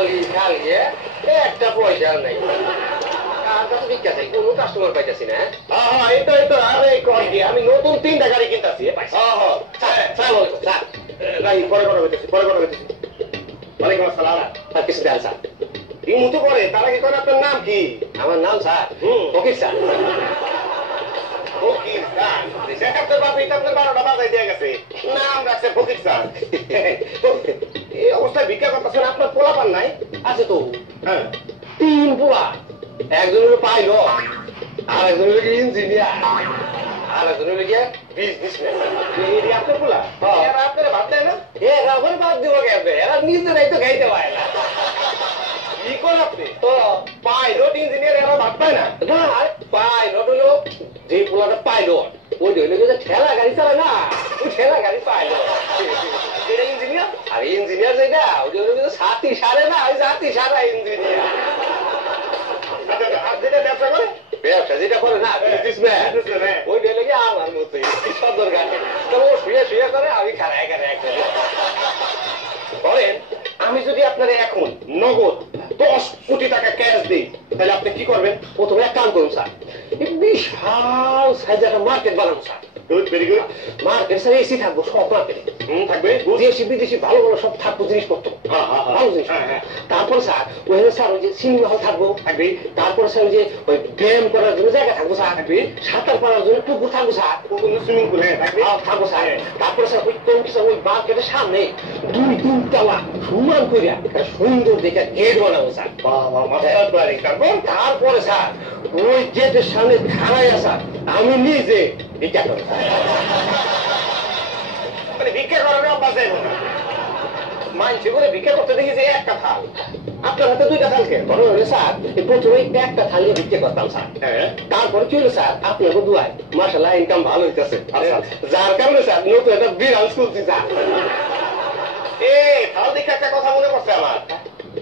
খালি খালি একটা পয়সা নেই। আমি নতুন তিনটা গাড়ি কিনতাছি পরে হইতেছি পরে হইতেছি ওয়ালাইকুম আসসালাম। কিছু দেন স্যার। করে তার আগে করে আপনার নাম কি? আমার নাম sir Fakir sir. Fakir sir. আপনার বাপ এটা আপনার বারোটা বাজাই দিয়ে গেছে। নাম রাখছে ফকির স্যার। এই অবস্থায় ভিক্ষা করতেছেন আপনার পোলা নাই আছে তো। হ্যাঁ তিন পোলা একজন হলো পাইলট আর একজন হলো ইঞ্জিনিয়ার আর একজন হলো গিয়ে বিজনেসম্যান এই আপনার পোলা? হ্যাঁ। এরা আপনার ভাত দেয় না এরা ওখানে বাদ দিব কেমনে? এরা নিজেরাই তো খাইতে পারে না। কি করেন আপনি? তো পাইলট ইঞ্জিনিয়ার এরা ভাত পায় না। না। পাইলট হলো যে পোলাটা পাইলট ওই হইল যে ঠেলা গাড়ি চালায় না ওই ঠেলা গাড়ি পাইলট এটা ইঞ্জিনিয়ার আর ইঞ্জিনিয়ার যেটা ওই যে হলো যে সারে না ওই সারা ইঞ্জিনিয়ার। আর যেটা ব্যবসা করে? ব্যবসা যেটা করে না বিজনেসম্যান। ওই গিয়ে আমার মতোই সব দরকার। তো ও শুয়ে শুয়ে করে আমি খারায় খারায় করে। বলেন আমি যদি আপনার এখন নগদ দশ কোটি টাকা ক্যাশ দিই তাহলে আপনি কি করবেন? প্রথমে এক কাম করুন স্যার। বিশাল সাইজ একটা মার্কেট বানাবো sir. Good very good market sir AC থাকব সব মার্কেটে হুম থাকবে. দেশি বিদেশি ভালো ভালো সব থাকব জিনিসপত্র। হ্যাঁ, হ্যাঁ, হ্যাঁ। ভালো জিনিস। তারপরে স্যার ওখানে স্যার ওই যে সিনেমা হল থাকব। থাকবে। তারপরে স্যার ওই যে ওই ব্যায়াম করার জন্য জায়গা থাকব স্যার। থাকবে। সাঁতার পাড়ার জন্য পুকুর থাকব স্যার। সুইমিং পুল থাকবে। স্যার। তারপরে স্যার ওই স্যার ওই মার্কেটের সামনে দুই তিন তালা সমান একটা সুন্দর দেখে গেট বানাবো স্যার। তারপরে স্যার ওই গেটের সামনে খাড়াইয়া স্যার আমি নিজে ভিক্ষা করব। ভিক্ষা করার অভ্যাস যাইব না। মানছি করে ভিক্ষা করতে দেখি একটা থাল। আপনার হাতে দুইটা থাল কেন তখন হলো স্যার। প্রথমে একটা থালি ভিক্ষা করতাম স্যার। হ্যাঁ। তারপরে কি হলো স্যার? আপনাকে দুয়ায়। মাসাল্লাহ ইনকাম ভালো হইতেছে। আচ্ছা। যার কারণে স্যার নতুন একটা স্যার। এ থাল দেখে একটা কথা মনে আমার।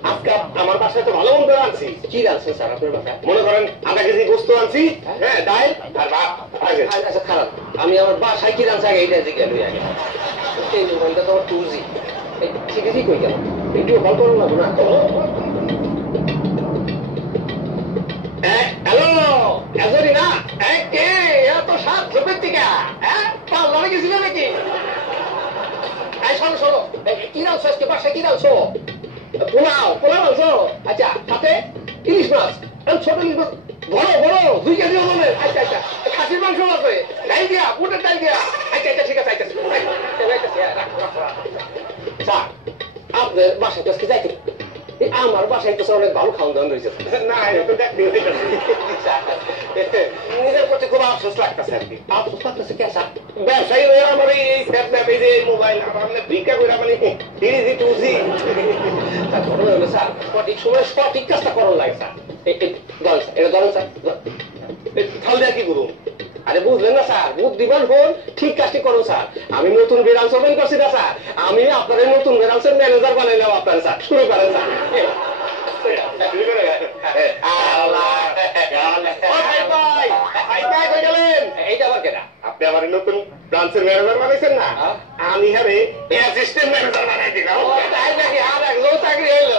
আজকে আমার বাসায় তো ভালো মন্দ আনছি। কি রাখছেন স্যার আপনার বাসায়? মনে করেন আধা কেজি গোস্ত আনছি হ্যাঁ। ডাল আর ভাত। আচ্ছা আচ্ছা, খারাপ। আমি আমার বাসায় কি রাখছি আগে এইটা জিজ্ঞাসা করি আগে। এই দোকানটা তো টু জি ঠিক আছে কই গেল? ভিডিও কল করুন না না হ্যালো এজরি না? হ্যাঁ কে? এত সাত টিকা হ্যাঁ পাল্লা গেছিল নাকি? এই শোনো শোনো। কি রাখছো আজকে বাসায় কি রাখছো পোলাও পোলাও মাংস। আচ্ছা সাথে ইলিশ মাছ। ছোট ইলিশ মাছ। বড় বড়, দুই কেজি ওজনের। আচ্ছা আচ্ছা। খাসির মাংস আছে ডাই দিয়া, বুটের ডাই দিয়া। আচ্ছা আচ্ছা ঠিক আছে আচ্ছা। স্যার আপনার বাসায় আজকে যাইতে আমার বাসায় তো অনেক ভালো খাওয়ান দাওয়ান রয়েছে। না এটা তো হইতেছে। নিজের প্রতি খুব আফসোস লাগতেছে আর কি। আফসোস লাগতেছে কে স্যার? ব্যবসায়ী হয়ে আমার এই স্যাপ ম্যাপ এই যে মোবাইল আমার আমরা ভিক্ষা করে মানে থ্রি টু জি তার ঘটনা হলো স্যার? সঠিক সময় সঠিক কাজটা করুন লাগে স্যার। ধরেন এটা ধরেন স্যার। দেওয়া কি করুন আরে বুঝলেন না স্যার বুদ্ধিমান হন করুন স্যার। আমি নতুন ব্রাঞ্চ ওপেন করছি না স্যার। আমি আপনার এই নতুন ব্রাঞ্চের ম্যানেজার বানাইলাম আপনার স্যার। শুরু করেন স্যার। করে আপনি আমার নতুন ব্রাঞ্চের ম্যানেজার বানাইছেন না? হ্যাঁ। আমি হারে অ্যাসিস্ট্যান্ট ম্যানেজার বানাই দিলাম। ও তাই নাকি? আর এক চাকরি এলো